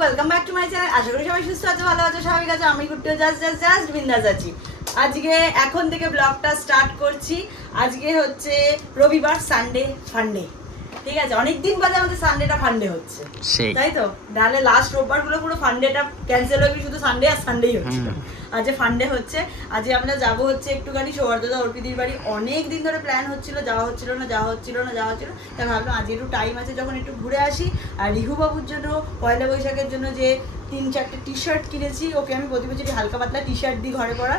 Welcome back to my channel আশা করি সবাই সুস্থ আছে ভালো আছে স্বাভাবিক আছে। আমি গুড্ডু জাস্ট জাস্ট জাস্ট বিন্দাস আছি। আজকে এখন থেকে ব্লগটা স্টার্ট করছি। আজকে হচ্ছে রবিবার সানডে ফান্ডে ঠিক আছে অনেকদিন বাদে আমাদের সানডেটা ফান্ডে হচ্ছে। তাই তো? তাহলে লাস্ট রোববারগুলো পুরো ফান্ডেটা ক্যান্সেল হবে শুধু সানডে আর সানডেই হচ্ছে। আজ ফান্ডে হচ্ছে। আজকে আমরা যাব হচ্ছে একটুখানি সৌহার্দদা অর্পিদির বাড়ি। অনেক দিন ধরে প্ল্যান হচ্ছিল, যাওয়া হচ্ছিল না, যাওয়া হচ্ছিল না, যাওয়া হচ্ছিল তাই ভাবলাম আজ একটু টাইম আছে যখন একটু ঘুরে আসি। আর রিহু বাবুর জন্য, পয়লা বৈশাখের জন্য যে তিন চারটে টি শার্ট কিনেছি, ওকে আমি প্রতি বছরই হালকা পাতলা টি শার্ট দিই ঘরে পরা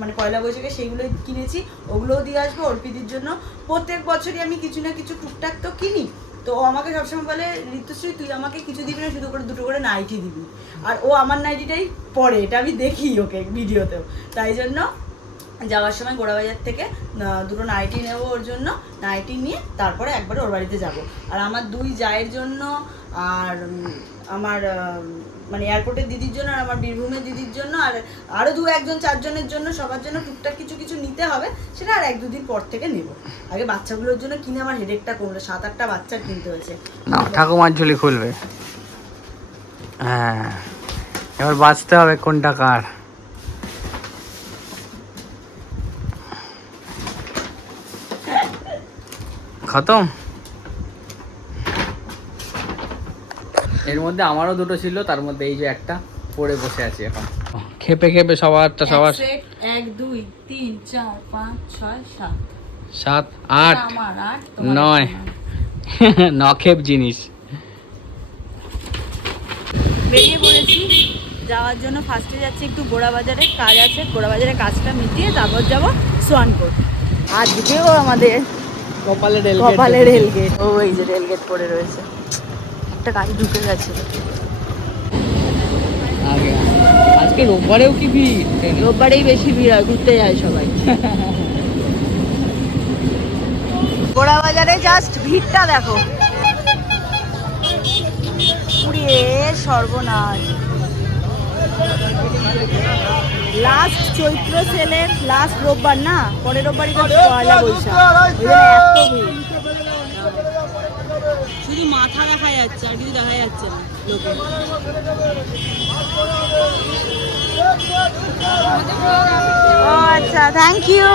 মানে পয়লা বৈশাখে সেইগুলো কিনেছি। ওগুলোও দিয়ে আসব অর্পিদির জন্য। প্রত্যেক বছরই আমি কিছু না কিছু টুকটাক তো কিনি। তো ও আমাকে সবসময় বলে, ঋতুশ্রী, তুই আমাকে কিছু দিবি না শুধু করে দুটো করে নাইটি দিবি। আর ও আমার নাইটিটাই পরে এটা আমি দেখি ওকে ভিডিওতেও। তাই জন্য যাওয়ার সময় গোড়াবাজার থেকে দুটো নাইটি নেব ওর জন্য নাইটি নিয়ে তারপরে একবারে ওর বাড়িতে যাব। আর আমার দুই জায়ের জন্য আর আমার মানে এয়ারপোর্টের দিদির জন্য আর আমার বীরভূমের দিদির জন্য আর আরও দু একজন, চারজনের জন্য, সবার জন্য টুকটাক কিছু কিছু নিতে হবে, সেটা আর এক দুদিন পর থেকে নেব। আগে বাচ্চাগুলোর জন্য কিনে আমার হেডেকটা কমলো সাত আটটা বাচ্চা কিনতে হয়েছে। ঠাকুমার ঝুলি খুলবে। হ্যাঁ এবার বাঁচতে হবে কোনটা কার। খতম? এর মধ্যে আমারও দুটো ছিল তার মধ্যে এই যে একটা পড়ে বসে আছি এখন। খেপে খেপে সবারটা সবার এক সেট, এক দুই তিন চার পাঁচ ছয় সাত। সাত আট এটা আমার নয়। নখেপ জিনিস। বেরিয়ে পড়েছি যাওয়ার জন্য ফার্স্টে যাচ্ছি একটু গোড়া বাজারে কাজ আছে গোড়া বাজারে কাজটা মিটিয়ে তারপর যাব সোয়ানকোট আজকেও আমাদের কপালে রেল কপালে রেলগেট ও এই যে রেলগেট পড়ে রয়েছে। একটা গাড়ি ঢুকে গেছে। আজকে রোববারেও কি ভিড়? রোববারেই বেশি ভিড় হয় ঘুরতে যায় সবাই। গোড়া বাজারে জাস্ট ভিড়টা দেখো। পুড়িয়ে সর্বনাশ। লাস্ট চৈত্র সেলের লাস্ট রোববার না? পরের রোববারই তো পয়লা বৈশাখ। এত ভিড়। শুধু মাথা দেখা যাচ্ছে আর কিছু দেখা যাচ্ছে না লোকে আচ্ছা থ্যাংক ইউ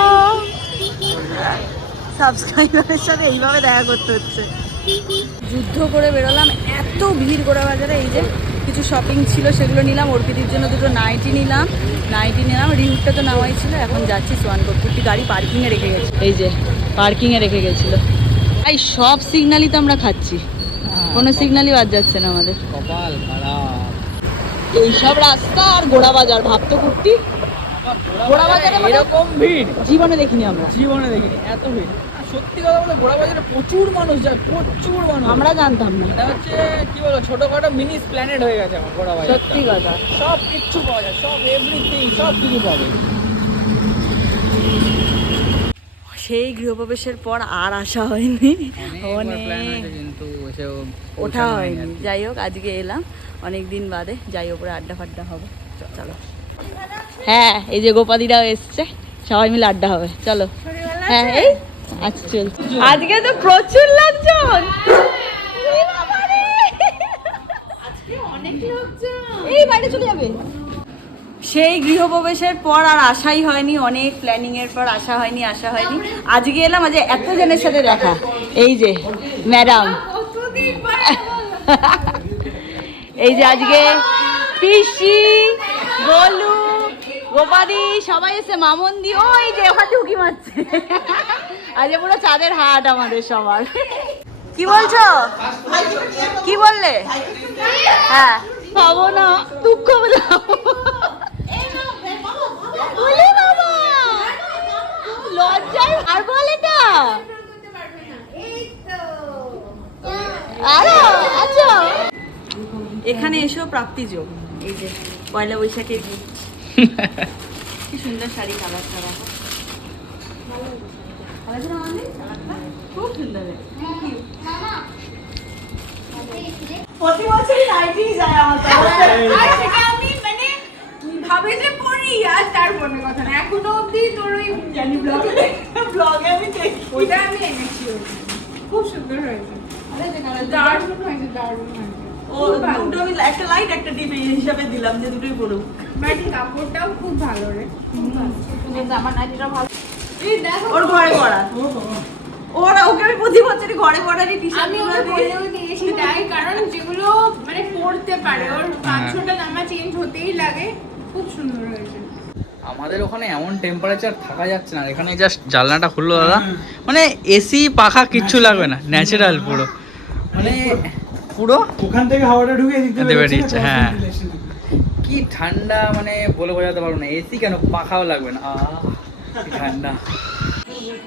সাবস্ক্রাইবারের সাথে এইভাবে দেখা করতে হচ্ছে। যুদ্ধ করে বেরোলাম, এত ভিড় গোড়া বাজারে, এই যে কিছু শপিং ছিল, সেগুলো নিলাম, অর্পিতির জন্য দুটো নাইটি নিলাম নাইটি নিলাম রিহুটটা তো নেওয়াই ছিল, এখন যাচ্ছি সোয়ানকোট কুর্তি গাড়ি পার্কিংয়ে রেখে গেছে। এই যে পার্কিংয়ে রেখে গেছিল। এই সব সিগনালই তো আমরা খাচ্ছি। কোনো সিগনালই বাদ যাচ্ছে না আমাদের। কপাল খারাপ। এইসব রাস্তা আর গোড়া বাজার ভাবতো কুর্তি গোড়া বাজারে মানে এরকম ভিড়। জীবনে দেখিনি আমরা। জীবনে দেখিনি এত ভিড়। সত্যি কথা বলে ঘোড়া বাজারে প্রচুর মানুষ যায় প্রচুর মানুষ। আমরা জানতাম না। এটা হচ্ছে কি বলো ছোটখাটো মিনি প্ল্যানেট হয়ে গেছে আমার ঘোড়া বাজার সত্যি কথা। সব কিচ্ছু পাওয়া যায় সব এভরিথিং সব কিছু পাবে সেই গৃহপ্রবেশের পর আর আসা হয়নি। অনেক ওঠা হয়নি যাই হোক আজকে এলাম। অনেক দিন বাদে যাই ওপরে আড্ডা ফাড্ডা হবে। চ- চলো। হ্যাঁ এই যে গোপাদিরাও এসছে। সবাই মিলে আড্ডা হবে। চলো। হ্যাঁ এই আচ্ছা চল আজকে তো প্রচুর লোকজন। এই বাইরে চলে যাবে। সেই গৃহপ্রবেশের পর আর আশাই হয়নি, অনেক প্ল্যানিং এর পর আশা হয়নি আশা হয়নি। আজকে এলাম আজ এত জনের সাথে দেখা। এই যে ম্যাডাম এই যে আজকে পিসি, গোলু, গোপাদি, সবাই এসে মামন দি ওই যে ওখানে ঢুকি মারছে। আজকে পুরো চাঁদের হাট আমাদের সবার। কি বলছো? কি বললে? হ্যাঁ। পাবো না, দুঃখ পেলাম ওলে বাবা লজ্জায় আর বল এটা আরও আচ্ছা এখানে এসেও প্রাপ্তি যোগ। এই যে পয়লা বৈশাখের gift। কি সুন্দর শাড়ি কালার ছাড়া খুব সুন্দর প্রতি বছরই নাইটিই যায় আমার আমি মানে ভাবে যে পড়ি আর তার মনে কথা না এখনও অবধি তোর ওই জানি ব্লগে ব্লগে আমি ওইটা আমি এনেছি। খুব সুন্দর হয়েছে। দারুণ হয়েছে দারুণ হয়েছে। ও দুটো আমি একটা লাইট একটা ডিপ হিসাবে দিলাম যে দুটোই পড়ুক। বাট কাপড়টাও খুব ভালো রে। আমার নাইটিটা ভালো ওর ঘরে পড়া। ওরা ওকে আমি প্রতি বছরই ঘরে পড়ারই টি আমি ওকে বলেও দিয়েছি তাই কারণ যেগুলো মানে পড়তে পারে ওর পাঁচ হ্যাঁ। ছটা জামা চেঞ্জ হতেই লাগে। খুব সুন্দর হয়েছে। আমাদের ওখানে এমন টেম্পারেচার থাকা যাচ্ছে না আর এখানে জাস্ট জানলাটা খুললো দাদা। মানে এসি পাখা কিচ্ছু লাগবে না ন্যাচারাল পুরো। মানে পুরো? ওখান থেকে হাওয়াটা ঢুকে না, বেরিয়েছে, হ্যাঁ। কি ঠান্ডা মানে বলে বোঝাতে পারব না। এসি কেন? পাখাও লাগবে না। আহ ঠান্ডা।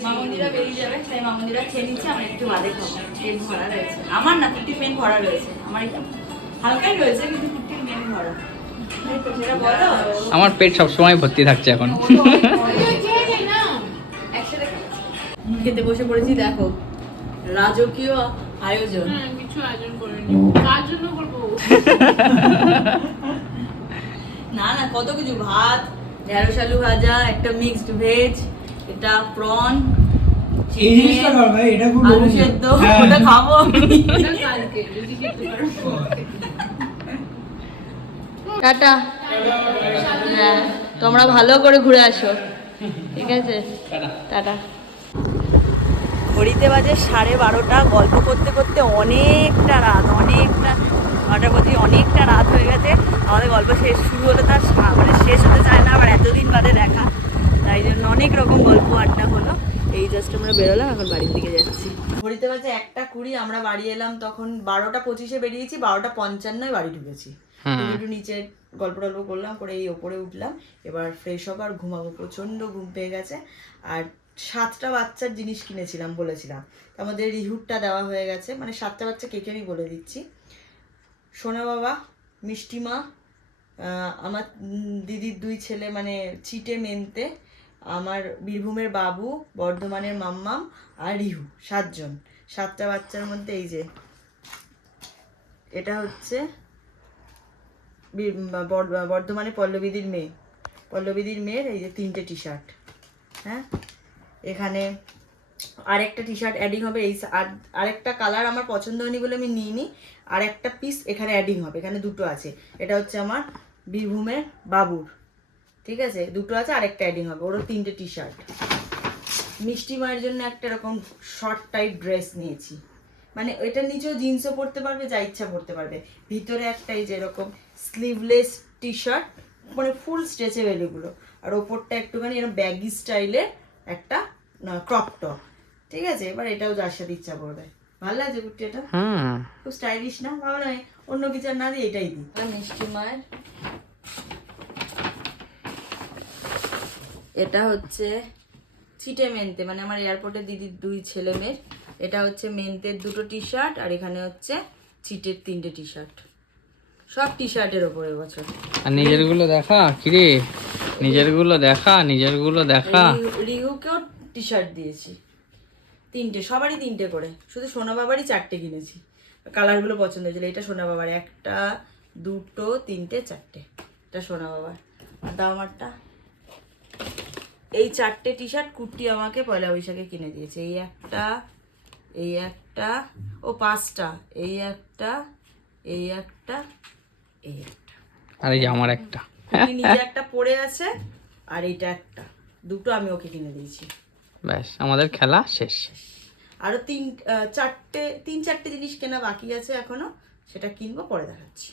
মামুদিরা বেরিয়ে যাবে তাই মামুদিরা খেয়ে নিচ্ছে আমি একটু বাদে খাব। পেট ভরা রয়েছে। আমার না ফিফটি পেন ভরা রয়েছে। আমার হালকাই রয়েছে কিন্তু ফিফটি পেন ভরা এই তো সেটা বলো। আমার পেট সবসময় ভর্তি থাকছে এখন। খেতে বসে পড়েছি দেখো। রাজকীয় আয়োজন। কিছু আয়োজন করিনি। কার জন্য করব? না না কত কিছু। ভাত ঢেঁড়স আলু ভাজা একটা মিক্সড ভেজ এটা প্রন খুব আলু সেদ্ধ হ্যাঁ। ওটা খাব খেতে পারো। টাটা। হ্যাঁ তোমরা ভালো করে ঘুরে আসো। ঠিক আছে? টাটা। ঘড়িতে বাজে সাড়ে বারোটা গল্প করতে করতে অনেকটা রাত অনেকটা নটার প্রতি অনেকটা রাত হয়ে গেছে। আমাদের গল্প শেষ শুরু হলে তার মানে শেষ হতে চায় না আবার এতদিন বাদে দেখা। তাই জন্য অনেক রকম গল্প আড্ডা হলো। এই জাস্ট আমরা বেরোলাম এখন বাড়ির দিকে যাচ্ছি। ঘড়িতে বাজে একটা কুড়ি আমরা বাড়ি এলাম তখন বারোটা পঁচিশে বেরিয়েছি বারোটা পঞ্চান্নয় বাড়ি ঢুকেছি। একটু নিচে গল্প টল্প করলাম করে এই ওপরে উঠলাম। এবার ফ্রেশ হব আর ঘুমাবো প্রচণ্ড ঘুম পেয়ে গেছে। আর সাতটা বাচ্চার জিনিস কিনেছিলাম বলেছিলাম। আমাদের রিহুটটা দেওয়া হয়ে গেছে। মানে সাতটা বাচ্চা কেকে আমি বলে দিচ্ছি। সোনা বাবা, মিষ্টিমা আমার দিদির দুই ছেলে মানে চিটে মেনতে, আমার বীরভূমের বাবু, বর্ধমানের মাম্মাম আর রিহু, সাতজন। সাতটা বাচ্চার মধ্যে এই যে, এটা হচ্ছে বীর- বর্ধমানে পল্লবীদির মেয়ে। পল্লবীদির মেয়ের এই যে তিনটে টি শার্ট হ্যাঁ? এখানে আরেকটা টি শার্ট অ্যাডিং হবে, এই আর আরেকটা কালার আমার পছন্দ হয়নি বলে আমি নিইনি। আর একটা পিস এখানে অ্যাডিং হবে, এখানে দুটো আছে। এটা হচ্ছে আমার বীরভূমের বাবুর। ঠিক আছে? দুটো আছে, আরেকটা অ্যাডিং হবে। ওরও তিনটে টি শার্ট মিষ্টি মায়ের জন্য একটা এরকম শর্ট টাইপ ড্রেস নিয়েছি। মানে ওইটার নিচেও জিন্সও পরতে পারবে, যা ইচ্ছা পরতে পারবে। ভিতরে একটা এই যে এরকম স্লিভলেস টি শার্ট মানে ফুল স্ট্রেচেবেল এগুলো। আর ওপরটা একটুখানি এরকম ব্যাগি স্টাইলের একটা ক্রপ টপ ঠিক আছে? এবার এটাও যার সাথে ইচ্ছা করবে। ভালো লাগছে কুর্তি এটা? খুব স্টাইলিশ না? ভালো নয় অন্য কিছু না দিয়ে এটাই দিই। মিষ্টি মায়ের? এটা হচ্ছে ছিটে মেনতে মানে আমার এয়ারপোর্টে দিদির দুই ছেলে মেয়ের। এটা হচ্ছে মেনতের দুটো টি শার্ট আর এখানে হচ্ছে ছিটের তিনটে টি শার্ট সব টি শার্টের ওপরে বছর। আর নিজেরগুলো দেখা কিরে? নিজেরগুলো দেখা নিজেরগুলো দেখা। রিহু- রিহুকেও টি শার্ট দিয়েছি। তিনটে সবারই তিনটে করে। শুধু সোনা বাবারই চারটে কিনেছি। কালারগুলো পছন্দ হয়েছিল এটা সোনা বাবার। একটা দুটো তিনটে চারটে। এটা সোনা বাবার। দাও আমারটা। এই চারটে টি শার্ট কুর্তি আমাকে পয়লা বৈশাখে কিনে দিয়েছে। এই একটা এই একটা ও পাঁচটা। এই একটা এই একটা এই একটা। আর এই আমার একটা। উনি নিজে একটা পড়ে আছে আর এটা একটা। দুটো আমি ওকে কিনে দিয়েছি। ব্যাস আমাদের খেলা শেষ। আরও তিন চারটে তিন চারটে জিনিস কেনা বাকি আছে এখনও সেটা কিনবো পরে দেখাচ্ছি।